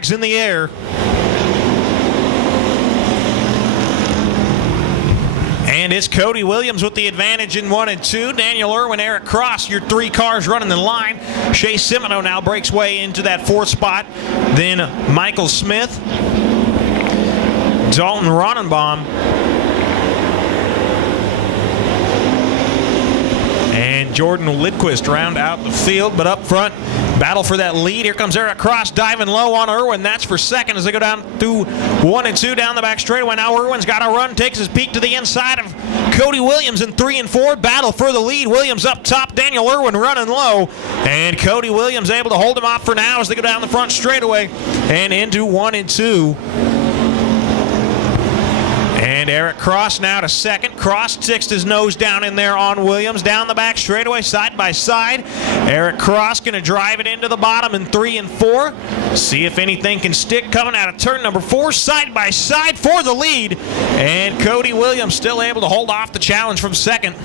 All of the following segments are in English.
flags in the air. And it's Cody Williams with the advantage in 1 and 2. Daniel Irwin, Eric Cross, your 3 cars running the line. Shea Semino now breaks way into that 4th spot. Then Michael Smith, Dalton Ronenbaum, and Jordan Lidquist round out the field. But up front, battle for that lead. Here comes Eric Cross diving low on Irwin. That's for second as they go down through 1 and 2 down the back straightaway. Now Irwin's got a run, takes his peek to the inside of Cody Williams in 3 and 4. Battle for the lead. Williams up top. Daniel Irwin running low. And Cody Williams able to hold him off for now as they go down the front straightaway and into 1 and 2. And Eric Cross now to second. Cross sticks his nose down in there on Williams. Down the back straightaway, side by side. Eric Cross going to drive it into the bottom in 3 and 4. See if anything can stick coming out of turn number 4. Side by side for the lead. And Cody Williams still able to hold off the challenge from second.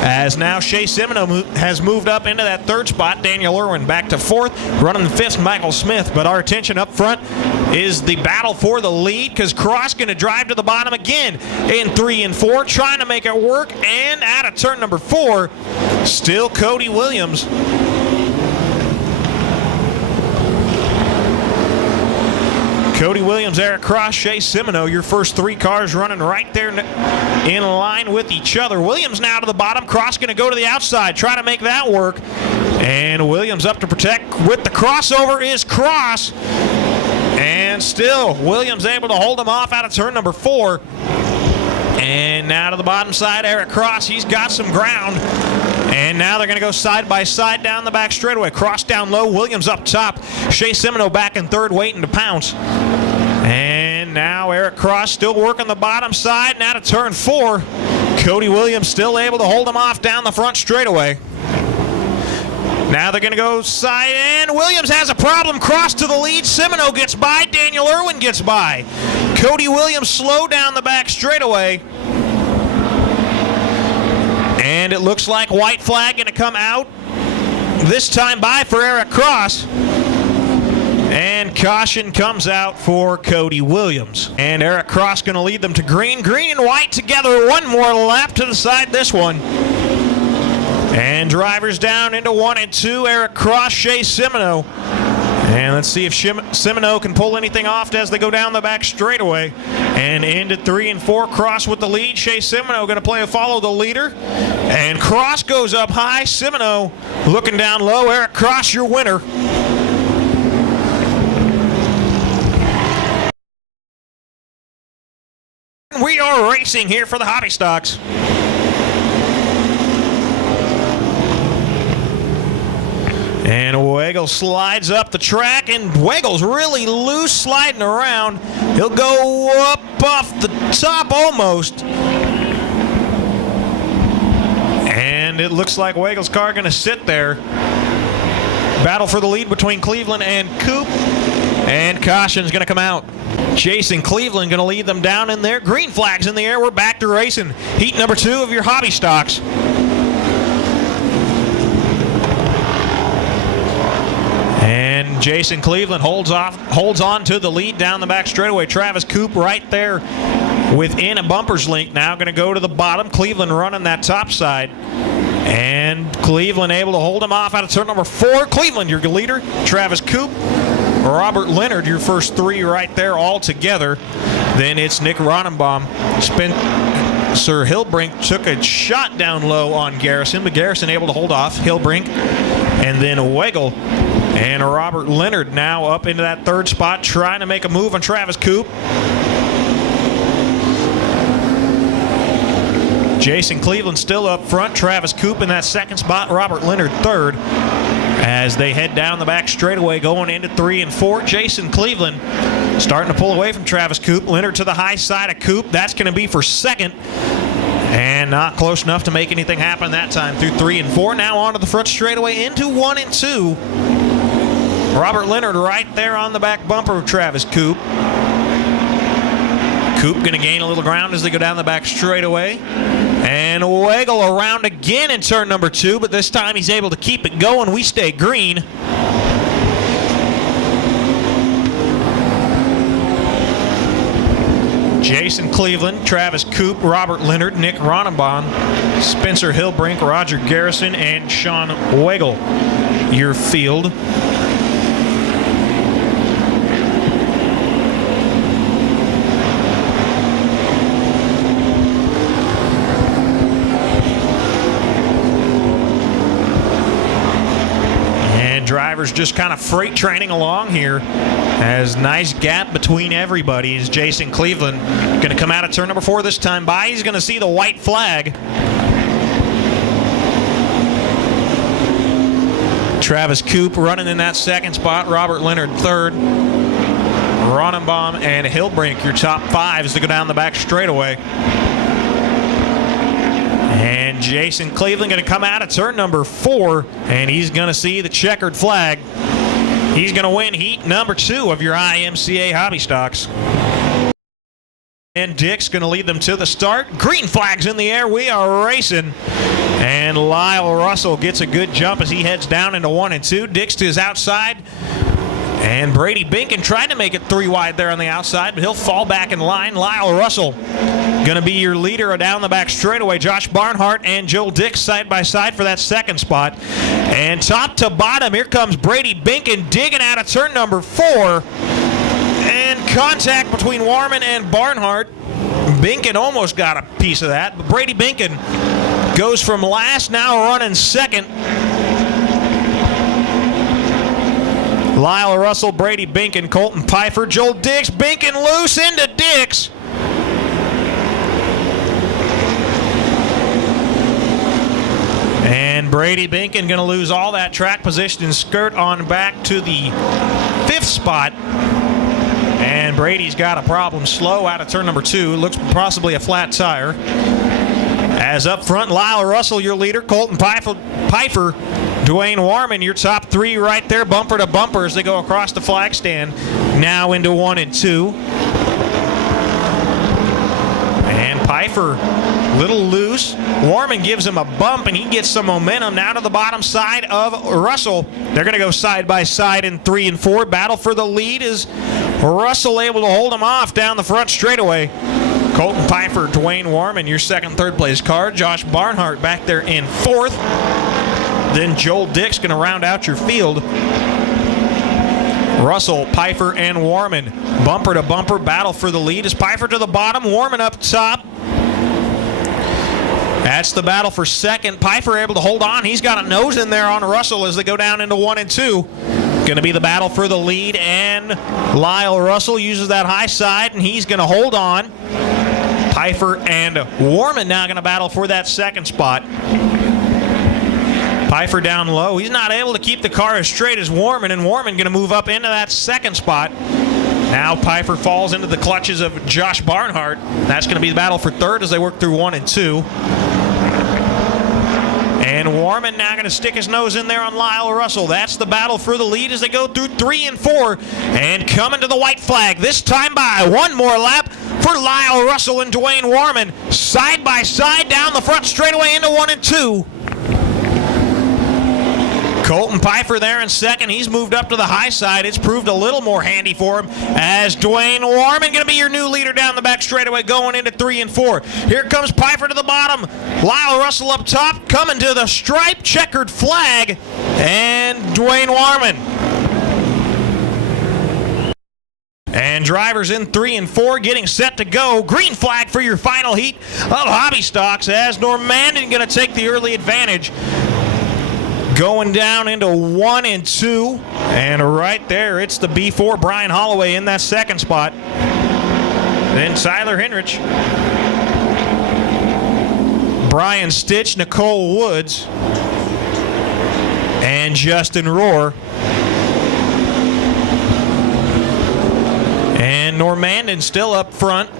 As now Shea Semino has moved up into that 3rd spot. Daniel Irwin back to 4th. Running the 5th, Michael Smith. But our attention up front is the battle for the lead, because Cross going to drive to the bottom again in 3 and 4. Trying to make it work. And out of turn number 4, still Cody Williams. Cody Williams, Eric Cross, Shea Semino, your first 3 cars running right there in line with each other. Williams now to the bottom. Cross going to go to the outside, try to make that work. And Williams up to protect with the crossover is Cross. And still, Williams able to hold him off out of turn number 4. And now to the bottom side, Eric Cross, he's got some ground. And now they're going to go side by side down the back straightaway. Cross down low, Williams up top. Shea Semino back in 3rd, waiting to pounce. And now Eric Cross still working the bottom side. Now to turn 4. Cody Williams still able to hold him off down the front straightaway. Now they're going to go side, and Williams has a problem. Cross to the lead. Semino gets by. Daniel Irwin gets by. Cody Williams slow down the back straightaway. And it looks like white flag going to come out. This time by for Eric Cross. And caution comes out for Cody Williams. And Eric Cross going to lead them to green. Green and white together. One more lap to the side this one. And drivers down into 1 and 2. Eric Cross, Shea Semino. And let's see if Semino can pull anything off as they go down the back straightaway. And into 3 and 4. Cross with the lead. Shea Semino going to play a follow the leader. And Cross goes up high. Semino looking down low. Eric Cross, your winner. We are racing here for the Hobby Stocks. And Weigel slides up the track, and Weigel's really loose sliding around. He'll go up off the top almost. And it looks like Weigel's car going to sit there. Battle for the lead between Cleveland and Coop. And caution's going to come out. Jason Cleveland going to lead them down in there. Green flags in the air. We're back to racing. Heat number 2 of your Hobby Stocks. And Jason Cleveland holds on to the lead down the back straightaway. Travis Coop right there within a bumper's length. Now going to go to the bottom. Cleveland running that top side. And Cleveland able to hold him off out of turn number 4. Cleveland, your leader. Travis Coop. Robert Leonard, your first 3 right there all together. Then it's Nick Ronenbaum. Spencer Hillbrink took a shot down low on Garrison, but Garrison able to hold off Hillbrink. And then Weigel and Robert Leonard now up into that 3rd spot, trying to make a move on Travis Coop. Jason Cleveland still up front. Travis Coop in that 2nd spot. Robert Leonard 3rd. As they head down the back straightaway going into 3 and 4. Jason Cleveland starting to pull away from Travis Coop. Leonard to the high side of Coop. That's going to be for 2nd. And not close enough to make anything happen that time through 3 and 4. Now onto the front straightaway into 1 and 2. Robert Leonard right there on the back bumper of Travis Coop. Coop going to gain a little ground as they go down the back straightaway. And Weigel around again in turn number 2, but this time he's able to keep it going. We stay green. Jason Cleveland, Travis Koop, Robert Leonard, Nick Ronenbaum, Spencer Hillbrink, Roger Garrison, and Sean Weigel. Your field. Drivers just kind of freight training along here. Has nice gap between everybody. Is Jason Cleveland going to come out of turn number 4 this time by? He's going to see the white flag. Travis Koop running in that second spot. Robert Leonard third. Ronenbaum and Hillbrink, your top 5s to go down the back straightaway. And Jason Cleveland going to come out of turn number 4, and he's going to see the checkered flag. He's going to win heat number 2 of your IMCA hobby stocks. And Dick's going to lead them to the start. Green flag's in the air. We are racing. And Lyle Russell gets a good jump as he heads down into 1 and 2. Dick's to his outside. And Brady Binkin tried to make it 3 wide there on the outside, but he'll fall back in line. Lyle Russell going to be your leader down the back straightaway. Josh Barnhart and Joel Dix side by side for that second spot. And top to bottom, here comes Brady Binkin digging out of turn number 4. And contact between Warman and Barnhart. Binkin almost got a piece of that, but Brady Binkin goes from last, now running second. Lyle Russell, Brady Binkin, Colton Pfeiffer, Joel Dix, Binkin loose into Dix. And Brady Binkin going to lose all that track position and skirt on back to the 5th spot. And Brady's got a problem. Slow out of turn number 2. Looks possibly a flat tire. As up front, Lyle Russell, your leader. Colton Pfeiffer, Dwayne Warman, your top 3 right there, bumper to bumper as they go across the flag stand. Now into 1 and 2. And Pfeiffer, little loose. Warman gives him a bump, and he gets some momentum now to the bottom side of Russell. They're going to go side by side in 3 and 4. Battle for the lead. Is Russell able to hold him off down the front straightaway? Colton Pfeiffer, Dwayne Warman, your second, third place car. Josh Barnhart back there in 4th. Then Joel Dix going to round out your field. Russell, Pfeiffer, and Warman bumper to bumper battle for the lead. Is Pfeiffer to the bottom, Warman up top. That's the battle for second. Pfeiffer able to hold on. He's got a nose in there on Russell as they go down into 1 and 2. Going to be the battle for the lead, and Lyle Russell uses that high side, and he's going to hold on. Pfeiffer and Warman now going to battle for that second spot. Pfeiffer down low. He's not able to keep the car as straight as Warman, and Warman going to move up into that second spot. Now Pfeiffer falls into the clutches of Josh Barnhart. That's going to be the battle for third as they work through 1 and 2. And Warman now going to stick his nose in there on Lyle Russell. That's the battle for the lead as they go through 3 and 4. And coming to the white flag, this time by 1 more lap for Lyle Russell and Dwayne Warman. Side by side down the front straightaway into 1 and 2. Colton Pfeiffer there in second. He's moved up to the high side. It's proved a little more handy for him as Dwayne Warman going to be your new leader down the back straightaway going into 3 and 4. Here comes Pfeiffer to the bottom. Lyle Russell up top coming to the stripe checkered flag. And Dwayne Warman. And drivers in 3 and 4 getting set to go. Green flag for your final heat of hobby stocks as Normandin going to take the early advantage. Going down into 1 and 2, and right there, it's the B4, Brian Holloway in that second spot. Then Tyler Henrich, Brian Stitch, Nicole Woods, and Justin Rohr. And Normandin still up front.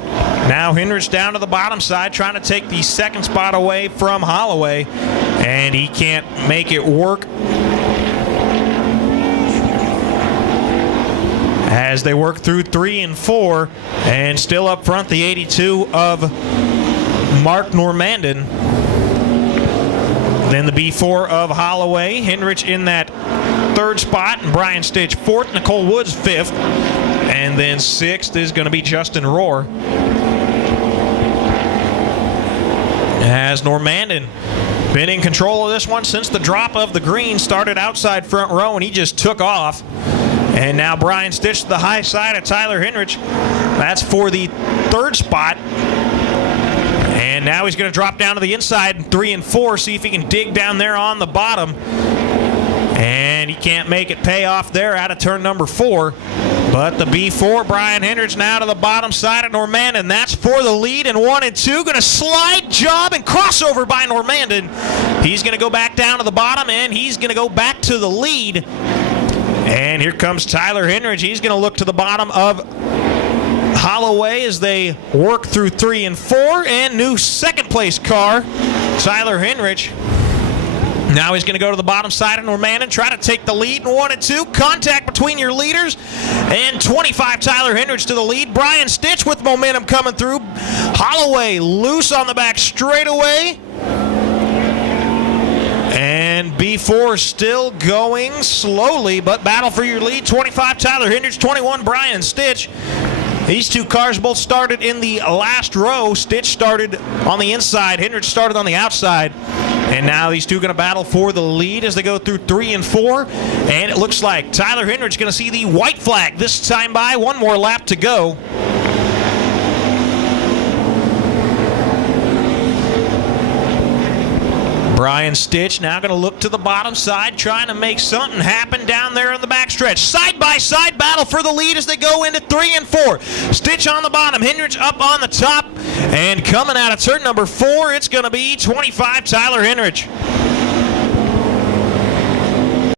Now Henrich down to the bottom side, trying to take the second spot away from Holloway, and he can't make it work. As they work through 3 and 4, and still up front, the 82 of Mark Normandin. Then the B4 of Holloway, Henrich in that third spot, and Brian Stitch 4th, Nicole Woods 5th, and then 6th is going to be Justin Rohr. As Normandin been in control of this one since the drop of the green, started outside front row, and he just took off. And now Brian Stitch to the high side of Tyler Henrich. That's for the third spot. And now he's going to drop down to the inside in 3 and 4, see if he can dig down there on the bottom. And he can't make it pay off there out of turn number 4. But the B4, Brian Henrich now to the bottom side of Normandin. That's for the lead in 1 and 2. Going to slide, job, and crossover by Normandin. He's going to go back down to the bottom, and he's going to go back to the lead. And here comes Tyler Henrich. He's going to look to the bottom of Holloway as they work through 3 and 4. And new second place car, Tyler Henrich. Now he's going to go to the bottom side of Normandin, try to take the lead in 1 and 2. Contact between your leaders. And 25, Tyler Henrich to the lead. Brian Stitch with momentum coming through. Holloway loose on the back straightaway. And B4 still going slowly, but battle for your lead. 25, Tyler Henrich. 21, Brian Stitch. These two cars both started in the last row. Stitch started on the inside. Henrich started on the outside. And now these two going to battle for the lead as they go through 3 and 4. And it looks like Tyler Henrich going to see the white flag this time by. One more lap to go. Brian Stitch now going to look to the bottom side, trying to make something happen down there in the backstretch. Side-by-side battle for the lead as they go into 3 and 4. Stitch on the bottom, Henrich up on the top, and coming out of turn number 4, it's going to be 25, Tyler Henrich.